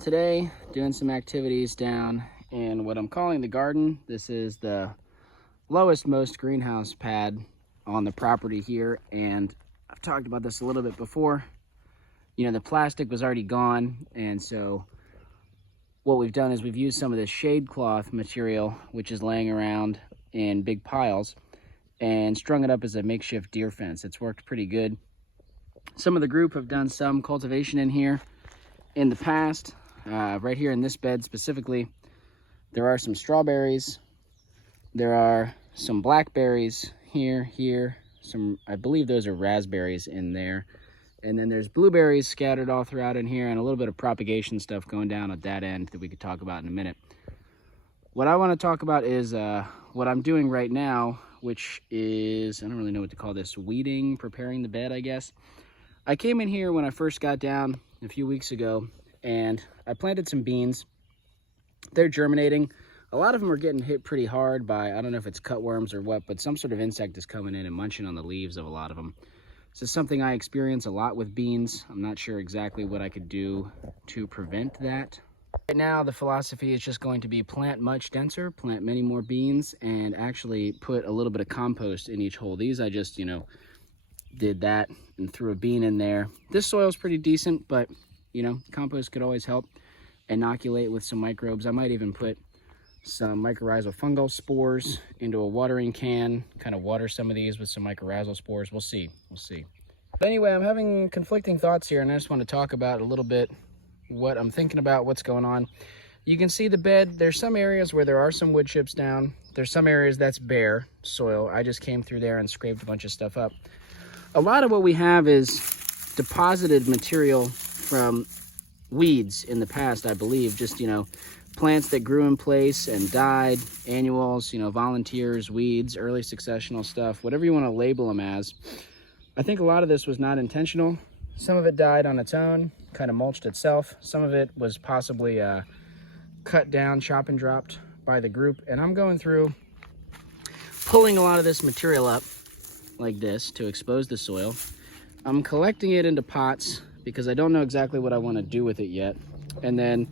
Today, doing some activities down in what I'm calling the garden. This is the lowest most greenhouse pad on the property here, and I've talked about this a little bit before. You know, the plastic was already gone, and so what we've done is we've used some of this shade cloth material, which is laying around in big piles, and strung it up as a makeshift deer fence. It's worked pretty good. Some of the group have done some cultivation in here in the past. Right here in this bed specifically, there are some strawberries, there are some blackberries here, some, I believe those are raspberries in there, and then there's blueberries scattered all throughout in here, and a little bit of propagation stuff going down at that end that we could talk about in a minute. What I want to talk about is what I'm doing right now, which is, I don't really know what to call this, weeding, preparing the bed, I guess. I came in here when I first got down a few weeks ago, and I planted some beans. They're germinating. A lot of them are getting hit pretty hard by, I don't know if it's cutworms or what, but some sort of insect is coming in and munching on the leaves of a lot of them. This is something I experience a lot with beans. I'm not sure exactly what I could do to prevent that. Right now, the philosophy is just going to be plant much denser, plant many more beans, and actually put a little bit of compost in each hole. These I just, did that and threw a bean in there. This soil's pretty decent, but compost could always help inoculate with some microbes. I might even put some mycorrhizal fungal spores into a watering can, kind of water some of these with some mycorrhizal spores. We'll see. But anyway, I'm having conflicting thoughts here, and I just want to talk about a little bit what I'm thinking about, what's going on. You can see the bed. There's some areas where there are some wood chips down. There's some areas that's bare soil. I just came through there and scraped a bunch of stuff up. A lot of what we have is deposited material from weeds in the past, I believe. Just, plants that grew in place and died, annuals, volunteers, weeds, early successional stuff, whatever you want to label them as. I think a lot of this was not intentional. Some of it died on its own, kind of mulched itself. Some of it was possibly cut down, chop and dropped by the group. And I'm going through, pulling a lot of this material up like this to expose the soil. I'm collecting it into pots because I don't know exactly what I want to do with it yet. And then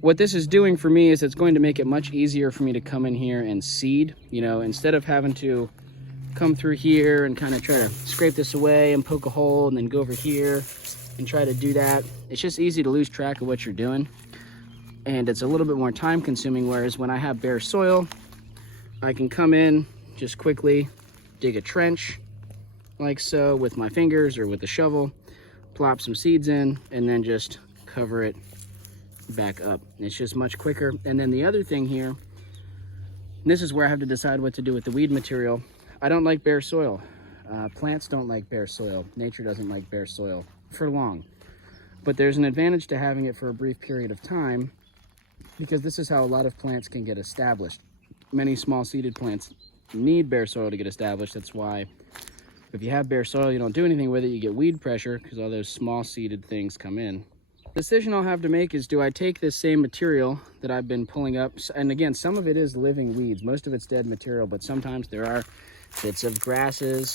what this is doing for me is it's going to make it much easier for me to come in here and seed. Instead of having to come through here and kind of try to scrape this away and poke a hole and then go over here and try to do that. It's just easy to lose track of what you're doing. And it's a little bit more time consuming, whereas when I have bare soil, I can come in just quickly, dig a trench like so with my fingers or with a shovel, plop some seeds in, and then just cover it back up. It's just much quicker. And then the other thing here, and this is where I have to decide what to do with the weed material. I don't like bare soil. Plants don't like bare soil. Nature doesn't like bare soil for long. But there's an advantage to having it for a brief period of time, because this is how a lot of plants can get established. Many small seeded plants need bare soil to get established. That's why if you have bare soil, you don't do anything with it, you get weed pressure because all those small seeded things come in. The decision I'll have to make is, do I take this same material that I've been pulling up, and again, some of it is living weeds, most of it's dead material, but sometimes there are bits of grasses,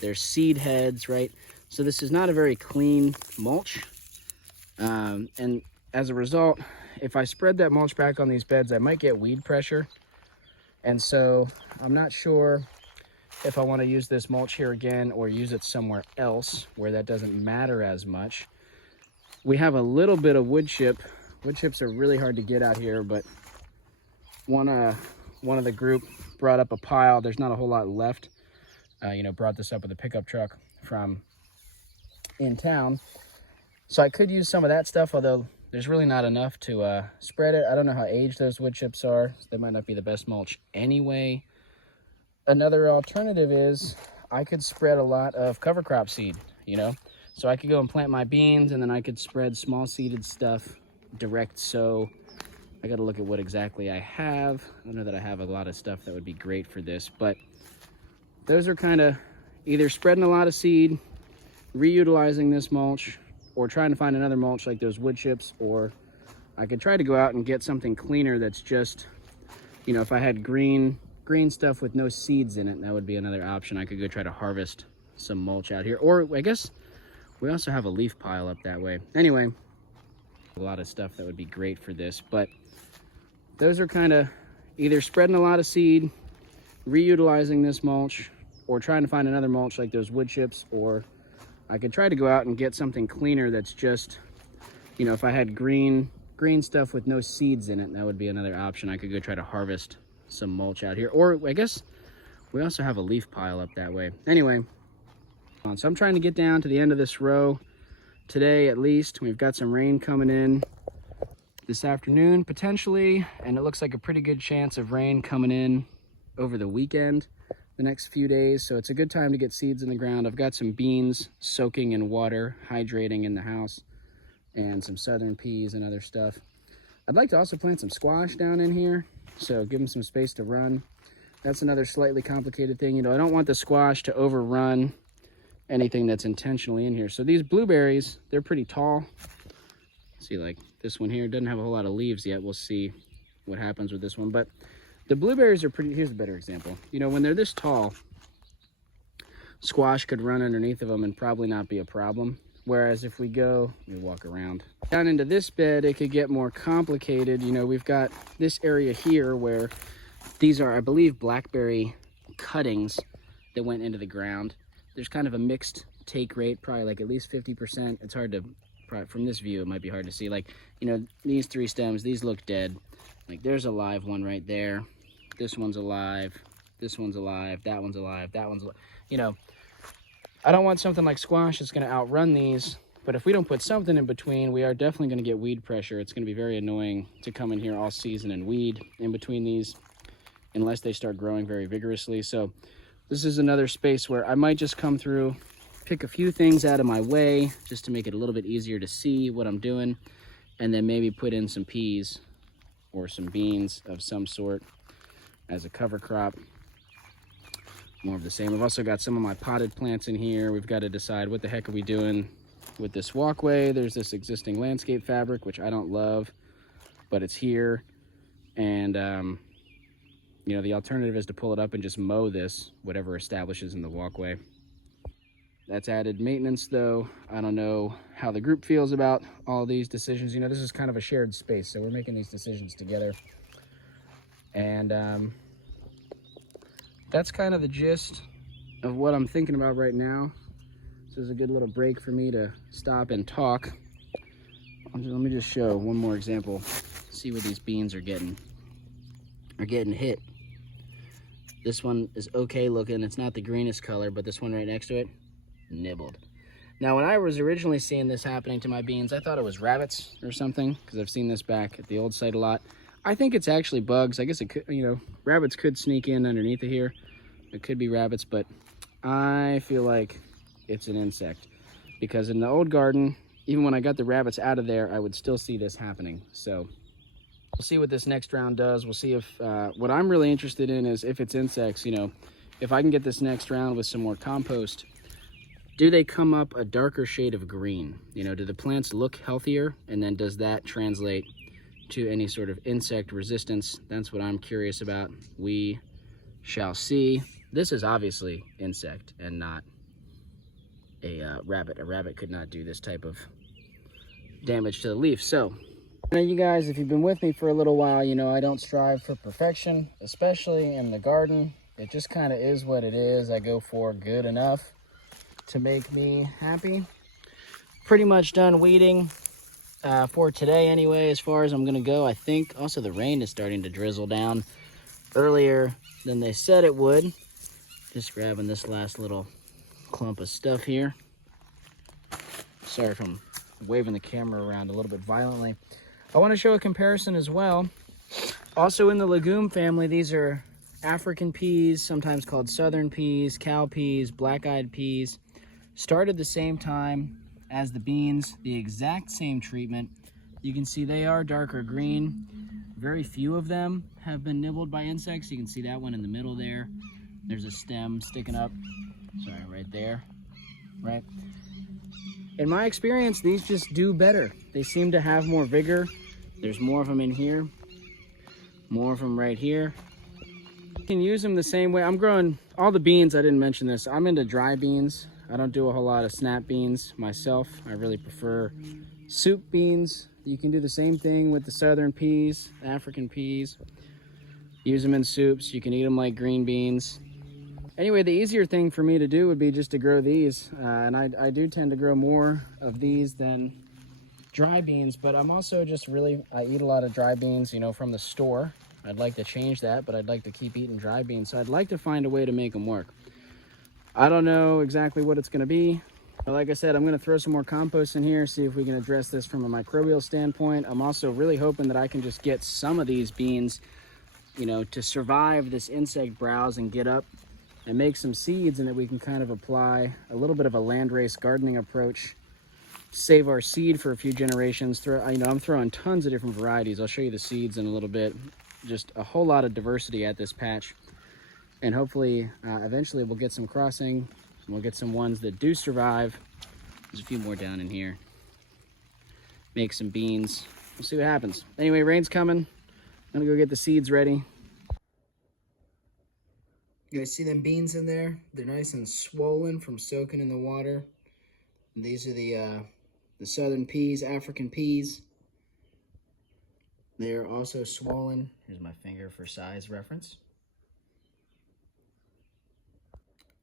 there's seed heads, right? So this is not a very clean mulch. And as a result, if I spread that mulch back on these beds, I might get weed pressure. And so I'm not sure if I want to use this mulch here again or use it somewhere else where that doesn't matter as much. We have a little bit of wood chip. Wood chips are really hard to get out here, but one of the group brought up a pile. There's not a whole lot left. Brought this up with a pickup truck from in town. So I could use some of that stuff, although there's really not enough to spread it. I don't know how aged those wood chips are. So they might not be the best mulch anyway. Another alternative is I could spread a lot of cover crop seed, So I could go and plant my beans, and then I could spread small seeded stuff direct sow. I got to look at what exactly I have. I know that I have a lot of stuff that would be great for this, but those are kind of either spreading a lot of seed, reutilizing this mulch, or trying to find another mulch like those wood chips, or I could try to go out and get something cleaner that's just, if I had green stuff with no seeds in it, that would be another option. I could go try to harvest some mulch out here, or I guess we also have a leaf pile up that way. Anyway, A lot of stuff that would be great for this, but those are kind of either spreading a lot of seed, reutilizing this mulch, or trying to find another mulch like those wood chips, or I could try to go out and get something cleaner that's just, you know, if I had green stuff with no seeds in it, that would be another option. I could go try to harvest some mulch out here, or I guess we also have a leaf pile up that way. Anyway, so I'm trying to get down to the end of this row today at least. We've got some rain coming in this afternoon potentially, and it looks like a pretty good chance of rain coming in over the weekend, the next few days. So it's a good time to get seeds in the ground. I've got some beans soaking in water, hydrating in the house, and some southern peas and other stuff. I'd like to also plant some squash down in here, so give them some space to run. That's another slightly complicated thing. You know, I don't want the squash to overrun anything that's intentionally in here. So these blueberries, they're pretty tall. See, like this one here doesn't have a whole lot of leaves yet. We'll see what happens with this one, but the blueberries are pretty. Here's a better example. You know, when they're this tall, squash could run underneath of them and probably not be a problem. Whereas if we go, let me walk around down into this bed, it could get more complicated. You know, we've got this area here where these are, I believe, blackberry cuttings that went into the ground. There's kind of a mixed take rate, probably like at least 50%. It's hard to, from this view, it might be hard to see. Like, you know, these three stems, these look dead. Like there's a live one right there. This one's alive. This one's alive. That one's alive. That one's alive. You know, I don't want something like squash that's going to outrun these. But if we don't put something in between, we are definitely going to get weed pressure. It's going to be very annoying to come in here all season and weed in between these unless they start growing very vigorously. So this is another space where I might just come through, pick a few things out of my way just to make it a little bit easier to see what I'm doing, and then maybe put in some peas or some beans of some sort as a cover crop. More of the same. I've also got some of my potted plants in here. We've got to decide what the heck are we doing with this walkway. There's this existing landscape fabric, which I don't love, but it's here. And you know, the alternative is to pull it up and just mow this, whatever establishes in the walkway. That's added maintenance though. I don't know how the group feels about all these decisions. You know, this is kind of a shared space, so we're making these decisions together. And that's kind of the gist of what I'm thinking about right now. This is a good little break for me to stop and talk. Let me just show one more example. See where these beans are getting hit. This one is okay looking. It's not the greenest color, but this one right next to it, nibbled. Now, when I was originally seeing this happening to my beans, I thought it was rabbits or something, because I've seen this back at the old site a lot. I think it's actually bugs. I guess it could, you know, rabbits could sneak in underneath of here. It could be rabbits, but I feel like it's an insect, because in the old garden, even when I got the rabbits out of there, I would still see this happening. So we'll see what this next round does. We'll see if, what I'm really interested in is if it's insects, you know, if I can get this next round with some more compost, do they come up a darker shade of green? You know, do the plants look healthier? And then does that translate to any sort of insect resistance? That's what I'm curious about. We shall see. This is obviously insect and not a rabbit. A rabbit could not do this type of damage to the leaf. So, now you guys, if you've been with me for a little while, you know I don't strive for perfection, especially in the garden. It just kind of is what it is. I go for good enough to make me happy. Pretty much done weeding for today anyway, as far as I'm gonna go, I think. Also, the rain is starting to drizzle down earlier than they said it would. Just grabbing this last little clump of stuff here. Sorry if I'm waving the camera around a little bit violently. I want to show a comparison as well. Also in the legume family, these are African peas, sometimes called southern peas, cow peas, black-eyed peas. Started the same time as the beans, the exact same treatment. You can see they are darker green. Very few of them have been nibbled by insects. You can see that one in the middle there. There's a stem sticking up, sorry, right there, right? In my experience, these just do better. They seem to have more vigor. There's more of them in here, more of them right here. You can use them the same way. I'm growing all the beans. I didn't mention this. I'm into dry beans. I don't do a whole lot of snap beans myself. I really prefer soup beans. You can do the same thing with the southern peas, African peas. Use them in soups. You can eat them like green beans. Anyway, the easier thing for me to do would be just to grow these. And I do tend to grow more of these than dry beans, but I'm also just I eat a lot of dry beans, you know, from the store. I'd like to change that, but I'd like to keep eating dry beans. So I'd like to find a way to make them work. I don't know exactly what it's gonna be. But like I said, I'm gonna throw some more compost in here, see if we can address this from a microbial standpoint. I'm also really hoping that I can just get some of these beans, you know, to survive this insect browse and get up and make some seeds, and that we can kind of apply a little bit of a landrace gardening approach, save our seed for a few generations. I'm throwing tons of different varieties. I'll show you the seeds in a little bit. Just a whole lot of diversity at this patch, and hopefully eventually we'll get some crossing and we'll get some ones that do survive. There's a few more down in here. Make some beans. We'll see what happens. Anyway, rain's coming. I'm gonna go get the seeds ready. You guys see them beans in there? They're nice and swollen from soaking in the water. And these are the southern peas, African peas. They're also swollen. Here's my finger for size reference.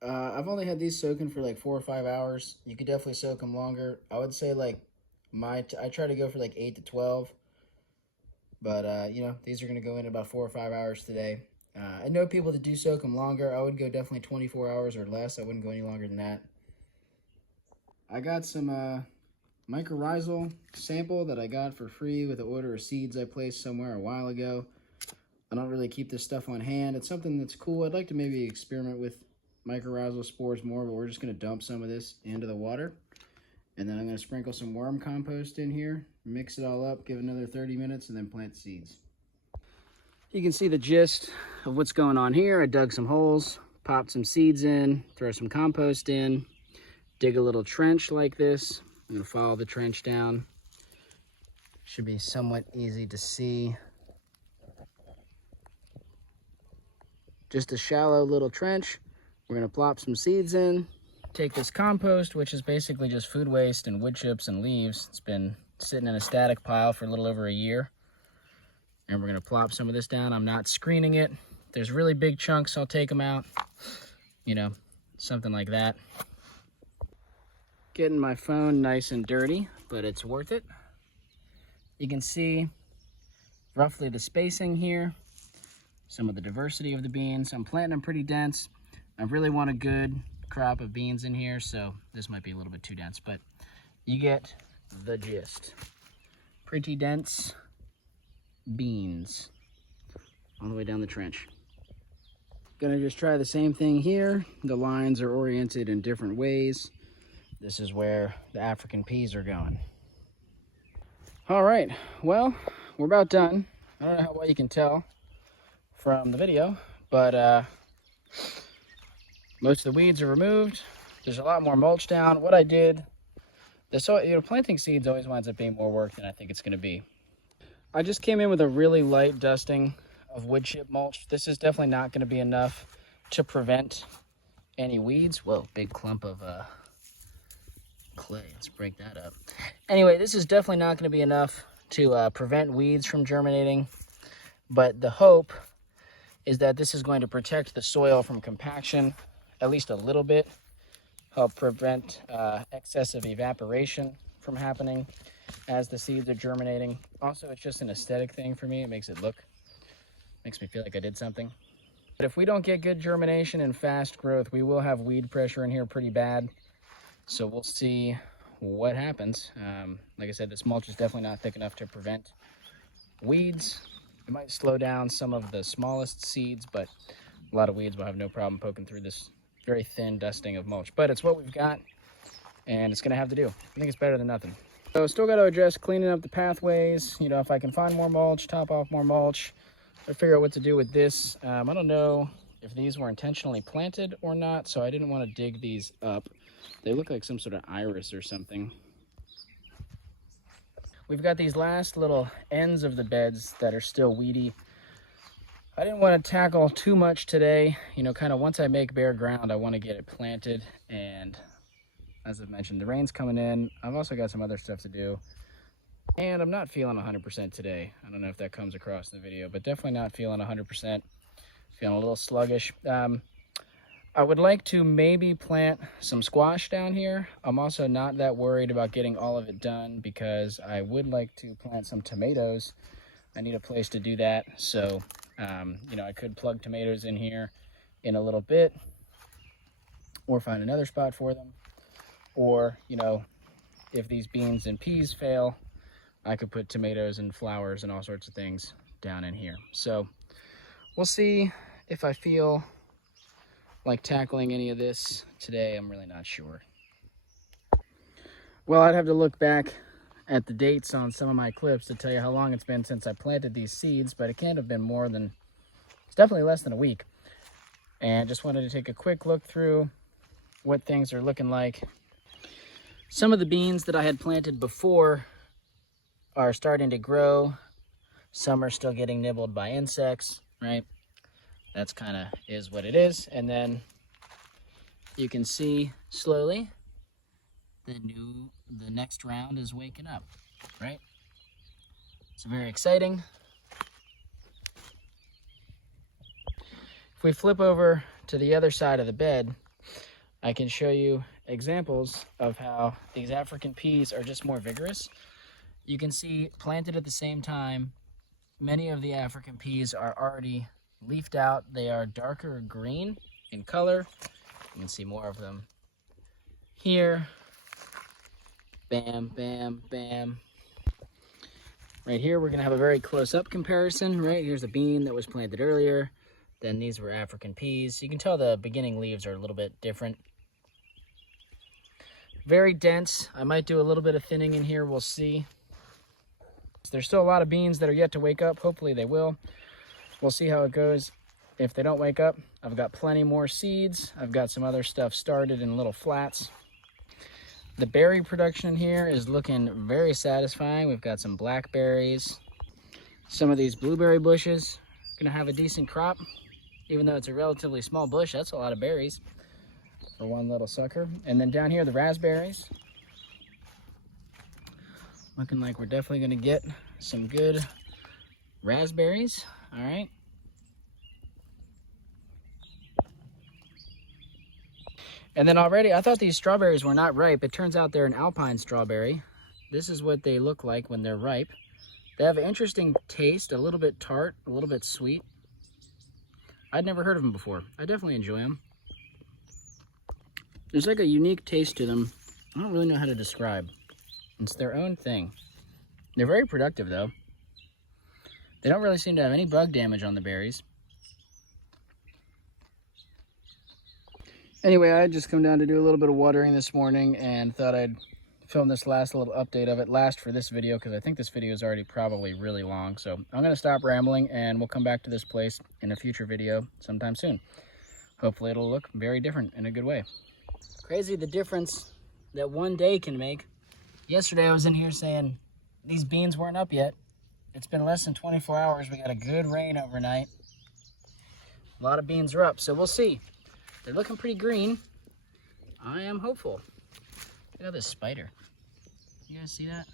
I've only had these soaking for like 4 or 5 hours. You could definitely soak them longer. I would say like I try to go for like 8 to 12. But you know, these are gonna go in about 4 or 5 hours today. I know people that do soak them longer. I would go definitely 24 hours or less. I wouldn't go any longer than that. I got some mycorrhizal sample that I got for free with the order of seeds I placed somewhere a while ago. I don't really keep this stuff on hand. It's something that's cool. I'd like to maybe experiment with mycorrhizal spores more, but we're just gonna dump some of this into the water. And then I'm gonna sprinkle some worm compost in here, mix it all up, give it another 30 minutes, and then plant seeds. You can see the gist of what's going on here. I dug some holes, popped some seeds in, throw some compost in, dig a little trench like this. I'm gonna follow the trench down. Should be somewhat easy to see. Just a shallow little trench. We're gonna plop some seeds in. Take this compost, which is basically just food waste and wood chips and leaves. It's been sitting in a static pile for a little over a year. And we're gonna plop some of this down. I'm not screening it. If there's really big chunks, I'll take them out. You know, something like that. Getting my phone nice and dirty, but it's worth it. You can see roughly the spacing here, some of the diversity of the beans. I'm planting them pretty dense. I really want a good crop of beans in here, so this might be a little bit too dense, but you get the gist. Pretty dense beans all the way down the trench. Gonna just try the same thing here. The lines are oriented in different ways. This is where the African peas are going. All right, well, we're about done. I don't know how well you can tell from the video, but most of the weeds are removed. There's a lot more mulch down. What I did, planting seeds always winds up being more work than I think it's gonna be. I just came in with a really light dusting of wood chip mulch. This is definitely not gonna be enough to prevent any weeds. Whoa, big clump of clay. Let's break that up. Anyway, this is definitely not going to be enough to prevent weeds from germinating, but the hope is that this is going to protect the soil from compaction at least a little bit, help prevent excessive evaporation from happening as the seeds are germinating. Also, it's just an aesthetic thing for me. It makes me feel like I did something. But if we don't get good germination and fast growth, we will have weed pressure in here pretty bad. So we'll see what happens. Like I said, this mulch is definitely not thick enough to prevent weeds. It might slow down some of the smallest seeds, but a lot of weeds will have no problem poking through this very thin dusting of mulch. But it's what we've got, and it's gonna have to do. I think it's better than nothing. So still got to address cleaning up the pathways. You know, if I can find more mulch, top off more mulch, or figure out what to do with this. I don't know if these were intentionally planted or not, so I didn't want to dig these up. They look like some sort of iris or something. We've got these last little ends of the beds that are still weedy. I didn't want to tackle too much today. You know, kind of once I make bare ground, I want to get it planted. And as I've mentioned, the rain's coming in. I've also got some other stuff to do. And I'm not feeling 100% today. I don't know if that comes across in the video, but definitely not feeling 100%. Feeling a little sluggish. I would like to maybe plant some squash down here. I'm also not that worried about getting all of it done because I would like to plant some tomatoes. I need a place to do that. So, you know, I could plug tomatoes in here in a little bit or find another spot for them. Or, you know, if these beans and peas fail, I could put tomatoes and flowers and all sorts of things down in here. So we'll see if I feel like tackling any of this today. I'm really not sure. Well, I'd have to look back at the dates on some of my clips to tell you how long it's been since I planted these seeds, but it can't have been more than, it's definitely less than a week. And just wanted to take a quick look through what things are looking like. Some of the beans that I had planted before are starting to grow. Some are still getting nibbled by insects, right? That's kind of is what it is. And then you can see slowly the next round is waking up, right? It's very exciting. If we flip over to the other side of the bed, I can show you examples of how these African peas are just more vigorous. You can see planted at the same time, many of the African peas are already leafed out. They are darker green in color. You can see more of them here. Bam, bam, bam. Right here, we're gonna have a very close-up comparison, right? Here's a bean that was planted earlier. Then these were African peas. You can tell the beginning leaves are a little bit different. Very dense. I might do a little bit of thinning in here, we'll see. There's still a lot of beans that are yet to wake up. Hopefully they will. We'll see how it goes. If they don't wake up, I've got plenty more seeds. I've got some other stuff started in little flats. The berry production here is looking very satisfying. We've got some blackberries. Some of these blueberry bushes are gonna have a decent crop. Even though it's a relatively small bush, that's a lot of berries for one little sucker. And then down here, the raspberries. Looking like we're definitely gonna get some good raspberries. All right. And then already, I thought these strawberries were not ripe. It turns out they're an alpine strawberry. This is what they look like when they're ripe. They have an interesting taste, a little bit tart, a little bit sweet. I'd never heard of them before. I definitely enjoy them. There's like a unique taste to them. I don't really know how to describe. It's their own thing. They're very productive though. They don't really seem to have any bug damage on the berries. Anyway, I had just come down to do a little bit of watering this morning and thought I'd film this last little update of it last for this video because I think this video is already probably really long. So I'm going to stop rambling and we'll come back to this place in a future video sometime soon. Hopefully it'll look very different in a good way. Crazy the difference that one day can make. Yesterday I was in here saying these beans weren't up yet. It's been less than 24 hours. We got a good rain overnight. A lot of beans are up, so we'll see. They're looking pretty green. I am hopeful. Look at this spider. You guys see that?